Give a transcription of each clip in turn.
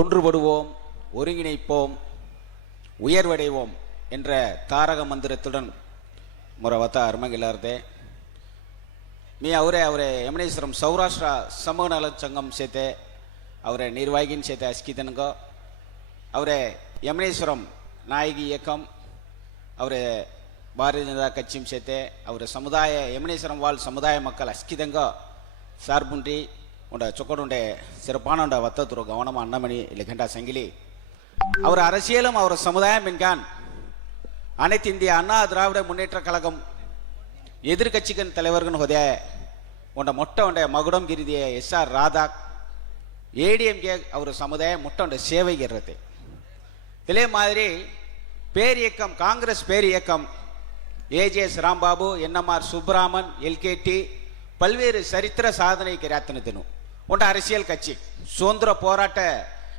ஒன்றுபடுவோம் ஒருங்கிணைப்போம் உயர்வடைவோம் என்ற தாரக மந்திரத்துடன் முறவத்த அருமகிலார்தே மீ அவரே ಅವರೇ ಯಮನೇಶ್ವರಂ சௌராஷ்டிரா சமூக நல சங்கம் ಸೇತೆ ಅವರೇ ನಿರ್ವಾಹಿಗಿನ ಸೇತೆ ಅಸ್ಕಿತನ್ಗೋ ಅವರೇ ಯಮನೇಶ್ವರಂ நாயகி இயக்கம். ಅವರೇ பாரதிய ஜனதா கட்சியும் சேர்த்து அவர் சமுதாய எமனேஸ்வரம் வாழ் சமுதாய மக்கள் அஸ்கிதங்க. சார்புன்றி உண்ட சொக்கடுண்ட சிறப்பான உண்ட வத்தத்துரு கவனமா அன்னமணி இல்லைகண்டா சங்கிலி. அவர் அரசியலும் அவர் சமுதாயம் என்கான் அனைத்து இந்திய அண்ணா திராவிட முன்னேற்ற கழகம் எதிர்கட்சிகள் தலைவர்கள் ஹொதே உண்ட மொட்டை உண்ட மகுடம் கிருதிய எஸ் ஆர் ராதா ஏடிஎம்கே அவர் சமுதாயம் மொட்டை உண்ட சேவை கிறது இதே மாதிரி பேர் இயக்கம் காங்கிரஸ் பேர் இயக்கம் AJS Rambabu NMR Subraman LKD பல்வேறு சரித்திர சாதனை கிராத்தினத்தினு உண்ட அரசியல் கட்சி சுதந்திர போராட்ட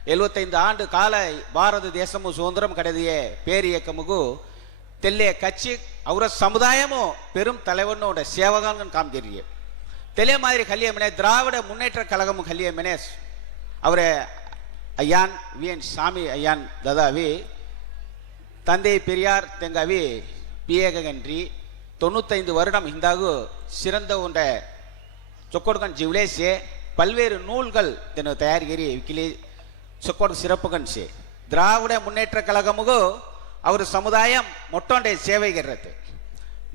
எழுபத்தைந்து ஆண்டு கால பாரத தேசமு சுதந்திரம் ಕಡೆದಿಯ பேர் இயக்கமுகு தெல்லிய கட்சி ಅವರ ಸಮುದಾಯಮು பெரும் தலைவனோட சேவகான் காமிக்கிறீங்க தெளிய மாதிரி கல்லிய மனே திராவிட முன்னேற்ற கழகம் கல்லிய மெனேஸ் அவரை ஐயான் வி என் சாமி ஐயான் ததாவி தந்தை பெரியார் தெங்காவி பிஏகன்றி தொண்ணூத்தைந்து வருடம் இந்தாகு சிறந்த ஒன்ற சொக்கொடுகன் ஜிவ்லேசே பல்வேறு நூல்கள் தென்னு தயாரிகிரி விக்கிலி சொக்கோடு சிறப்புகன் சே திராவிட முன்னேற்ற கழகமுகு அவர் சமுதாயம் மொட்டோண்டை சேவைகிறது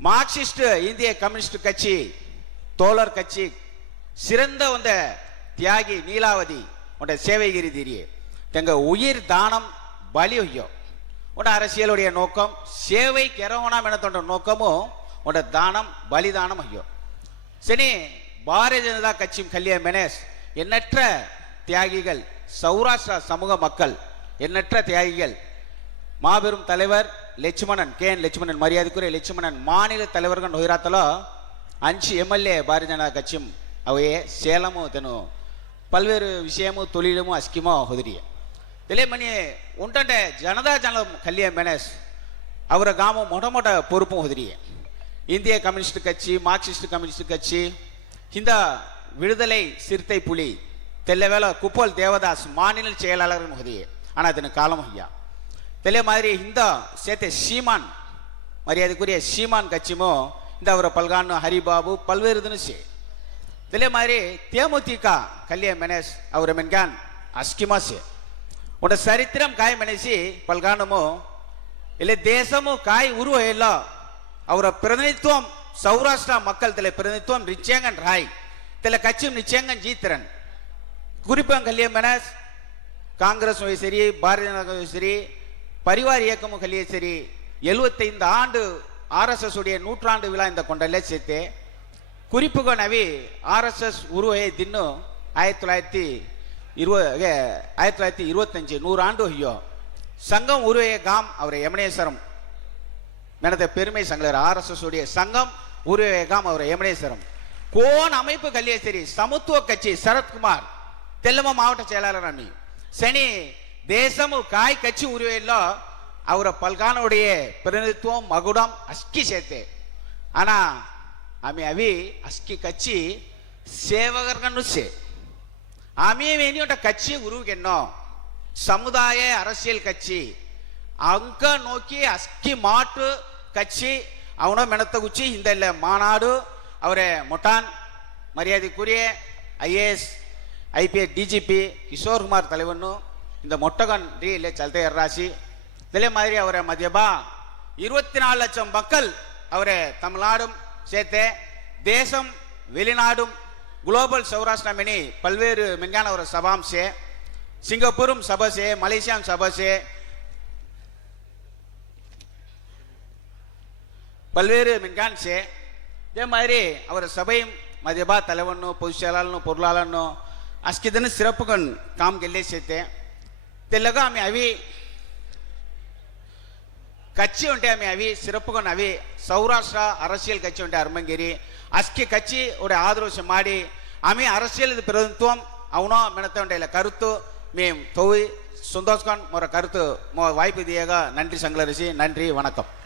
மார்க்சிஸ்ட் இந்திய கம்யூனிஸ்ட் கட்சி தோழர் கட்சி சிறந்த வந்த தியாகி நீலாவதி உண்ட சேவைகிரி திரியே. தெங்க உயிர் தானம் பலி ஐயோ. உண்ட அரசியலுடைய நோக்கம் சேவை கெரவனாம் எனத்தோட நோக்கமும் உண்ட தானம் பலிதானம் ஐயோ. சரி பாரதிய ஜனதா கட்சியும் கல்யாண் மெனேஸ் எண்ணற்ற தியாகிகள் சௌராஷ்டிரா சமூக மக்கள் எண்ணற்ற தியாகிகள் மாபெரும் தலைவர் லட்சுமணன் கே என் லட்சுமணன் மரியாதைக்குரிய லட்சுமணன் மாநில தலைவர்கள் நொய்ராத்தலோ அஞ்சு எம்எல்ஏ பாரதிய ஜனதா கட்சியும் அவையே சேலமும் தெனு பல்வேறு விஷயமும் தொழிலும் அஸ்கிமோ ಹೊದಿರಿಯ தெலே உண்டண்ட ஜனதா ஜனம் கல்யாண் மெனேஸ் அவரை காமம் மொட மொட பொறுப்பும் ಹೊದಿರಿಯ இந்திய கம்யூனிஸ்ட் கட்சி மார்க்சிஸ்ட் கம்யூனிஸ்ட் கட்சி இந்த விடுதலை சிறுத்தை புலி தெல்லவேளை குப்பல் தேவதாஸ் மாநில செயலாளர் மகதியே. ஆனால் இத்தனை காலம் ஐயா. தெரிய மாதிரி இந்த சேர்த்த சீமான் மரியாதைக்குரிய சீமான் கட்சிமோ இந்த அவரை பல்கான்னு ஹரிபாபு பல்வேறு தினசு தெரிய மாதிரி தேமுதிக கல்யா மெனேஷ் அவரை மென்கான் அஸ்கிமாசு உன்னோட சரித்திரம் காய் மெனேசி பல்கானமோ இல்லை தேசமும் காய் உருவம் இல்லை ಅವರ ಪ್ರತಿನಿಧಿತ್ವಂ ಸೌರಾಷ್ಟ್ರ மக்கள் ತಲೆ ಪ್ರತಿನಿಧಿತ್ವಂ ನಿಶ್ಚಯಂಗನ್ ರಾಯ್ ತಲೆ ಕಚ್ಚಿ ನಿಶ್ಚಯಂಗನ್ ಜೀತರನ್ குறிப்பம் கல்யாண மெனஸ் காங்கிரஸ் சரி பாரதிய ஜனதா சரி பரிவார் இயக்கமும் கல்லியே சரி எழுபத்தைந்து ஆண்டு ஆர்எஸ்எஸ் உடைய நூற்றாண்டு விழா இந்த கொண்டலே சேர்த்து குறிப்புக நவி ஆர்எஸ்எஸ் உருவே தின்னு ஆயிரத்தி தொள்ளாயிரத்தி இருபது ஆயிரத்தி தொள்ளாயிரத்தி இருபத்தஞ்சு நூறு ஆண்டு ஐயோ சங்கம் உருவே காம் அவர் யமனேஸ்வரம் எனது பெருமை சங்கர் ஆர்எஸ்எஸ் உடைய சங்கம் உருவேகம் அவர் எமனேஸ்வரம். கோன் அமைப்பு கல்யாசேரி சமத்துவ கட்சி சரத்குமார் தெல்லம மாவட்ட செயலாளர் அண்ணி. சனி தேசம் காய் கட்சி உருவையிலோ ಅವರ ಪಲ್ಗಾನೋಡೆಯ பிரதிநிதித்துவம் மகுடம் அஸ்கி ಸೇತೆ ஆனா ಆಮೆ ಅವಿ ಅಸ್ಕಿ கட்சி ಸೇವಕರನ್ನು சே ಆಮೆ ವೇಣಿಯೋಟ கட்சி ಉರುಗೆನ್ನೋ சமுதாய அரசியல் கட்சி அங்க நோக்கி அஸ்கி மாற்று கட்சி அவனோ மெனத்த குச்சி இந்த இல்லை மாநாடு அவரே மொட்டான் மரியாதைக்குரிய IAS IPS DGP Kishore Kumar தலைவனும் இந்த மொட்டகன் டி இல்லை சல்தே ராசி இதே மாதிரி அவரை மதியபா இருபத்தி நாலு லட்சம் மக்கள் அவரை தமிழ்நாடும் சேர்த்தே தேசம் வெளிநாடும் குளோபல் சௌராஷ்டிரா மெனி பல்வேறு மெஞ்ஞான ஒரு சபாம்சே சிங்கப்பூரும் சபசே மலேசியாம் சபசே பல்வேறு மின்கான்ஸு இதே மாதிரி ಅವರ ಸಭೆ ಮಧ್ಯಭಾ ತಲೆವನ್ನು ಪೊದುಶಾಲನ್ನು ಪೊರ್ಲಾಲನ್ನು ಅಷ್ಟಿದನ್ನು ಸಿರಪ್ಪುಗನ್ ಕಾಮ್ ಗೆಲ್ಲೇಸೈತೆ ತೆಲ್ಲಗ ಆమె ಅವಿ ಕಚ್ಚಿ ಉಂಟೆ ಆమె ಅವಿ ಸಿರಪ್ಪುಗನ್ ಅವಿ ಸೌರಾಷ್ಟ್ರ ಅರಸಿಯಲ್ ಕಚ್ಚಿ ಉಂಟೆ ಅರ್ಮಂಗೇರಿ ಅಸ್ಕಿ ಕಚ್ಚಿ ಒಡೆ ಆದರೋಶ ಮಾಡಿ ಆమె ಅರಸಿಯಲ್ ಪ್ರತಿನಿತ್ವ ಅವನೋ ಮೆಣತ ಉಂಟೆ ಇಲ್ಲ ಕರುತು ಮೇಮ್ ತೊವಿ ಸಂತೋಷ್ಕೊಂಡ್ ಮೊರ ಕರುತು ಮೊ ವಾಯ್ಪು ದಿಯಾಗ ನನ್ರಿ ಸಂಗ್ಲರಿಸಿ ನನ್ರಿ ವಣಕಂ